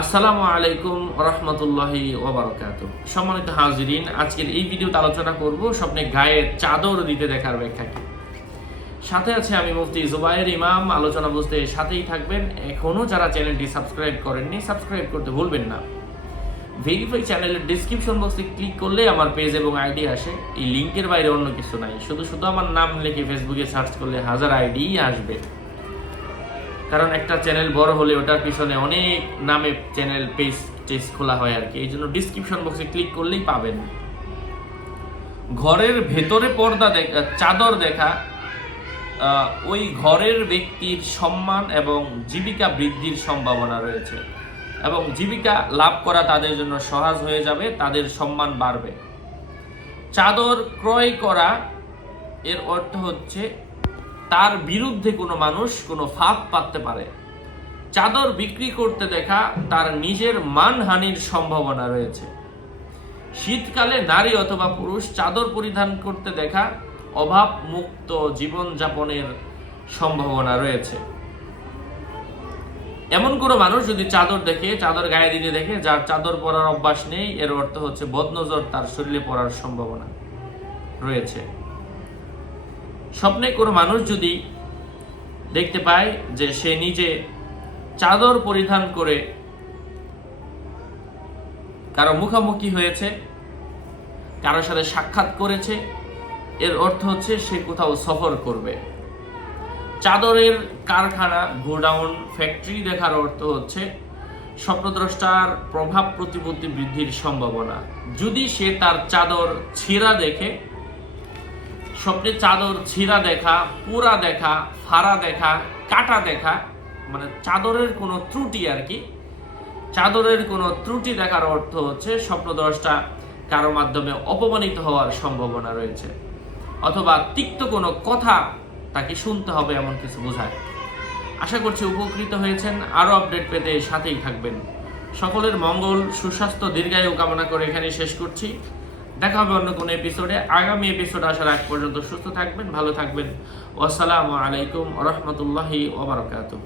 আসসালামু আলাইকুম রহমতুল্লাহি ওয়াবারাকাতুহু। সম্মানিত হাজিরিন, আজকের এই ভিডিওতে আলোচনা করব স্বপ্নে গায়ে চাদর দিতে দেখার ব্যাখ্যা কি। সাথে আছে আমি মুফতি জুবায়ের ইমাম। আলোচনা বুঝতে সাথেই থাকবেন। এখনো যারা চ্যানেলটি সাবস্ক্রাইব করেননি, সাবস্ক্রাইব করতে ভুলবেন না। ভেরিফাই চ্যানেলের ডেসক্রিপশন বক্সে ক্লিক করলে আমার পেজ এবং আইডি আসে। এই লিংকের বাইরে অন্য কিছু নাই, শুধু আমার নাম লিখে ফেসবুকে সার্চ করলে হাজার আইডি আসবে। কারণ একটা চ্যানেল বড় হলে ওটার পিছনে অনেক নামে চ্যানেল পেজ খোলা হয় আর কি। এই জন্য ডিসক্রিপশন বক্সে ক্লিক করলেই পাবেন। ঘরের ভেতরে পর্দা দেখা, চাদর দেখা ওই ঘরের ব্যক্তির সম্মান এবং জীবিকা বৃদ্ধির সম্ভাবনা রয়েছে, এবং জীবিকা লাভ করা তাদের জন্য সহজ হয়ে যাবে, তাদের সম্মান বাড়বে। চাদর ক্রয় করা এর অর্থ হচ্ছে তার বিরুদ্ধে কোনো মানুষ কোনো ফাঁদ পাততে পারে। চাদর বিক্রি করতে দেখা তার নিজের মানহানির সম্ভাবনা রয়েছে। শীতকালে নারী অথবা পুরুষ চাদর পরিধান করতে দেখা অভাব মুক্ত জীবনযাপনের সম্ভাবনা রয়েছে। এমন কোনো মানুষ যদি চাদর দেখে, চাদর গায়ে দিতে দেখে, যার চাদর পরার অভ্যাস নেই, এর অর্থ হচ্ছে বদনজর তার শরীরে পড়ার সম্ভাবনা রয়েছে। স্বপ্নে কোনো মানুষ যদি দেখতে পায় যে সে নিজে চাদর পরিধান করে কারো মুখামুখি হয়েছে, কারোর সাথে সাক্ষাৎ করেছে, এর অর্থ হচ্ছে সে কোথাও সফর করবে। চাদরের কারখানা, গোডাউন, ফ্যাক্টরি দেখার অর্থ হচ্ছে স্বপ্নদ্রষ্টার প্রভাব প্রতিপত্তি বৃদ্ধির সম্ভাবনা। যদি সে তার চাদর ছেঁড়া দেখে, স্বপ্নে চাদর ছিঁড়া দেখা, পোড়া দেখা, ফাড়া দেখা, কাটা দেখা, মানে চাদরের কোনো ত্রুটি আর কি। চাদরের কোনো ত্রুটি দেখার অর্থ হচ্ছে স্বপ্নদ্রষ্টা কারো মাধ্যমে অপমানিত হওয়ার সম্ভাবনা রয়েছে, অথবা তিক্ত কোনো কথা তাকে শুনতে হবে, এমন কিছু বোঝায়। আশা করছি উপকৃত হয়েছেন। আরও আপডেট পেতে সাথেই থাকবেন। সকলের মঙ্গল, সুস্বাস্থ্য, দীর্ঘায়ু কামনা করে এখানে শেষ করছি। দেখা হবে অন্য কোনো এপিসোডে। আগামী এপিসোড আসার আগ পর্যন্ত সুস্থ থাকবেন, ভালো থাকবেন। আসসালামু আলাইকুম ওয়া রাহমাতুল্লাহি ওয়া বারাকাতুহু।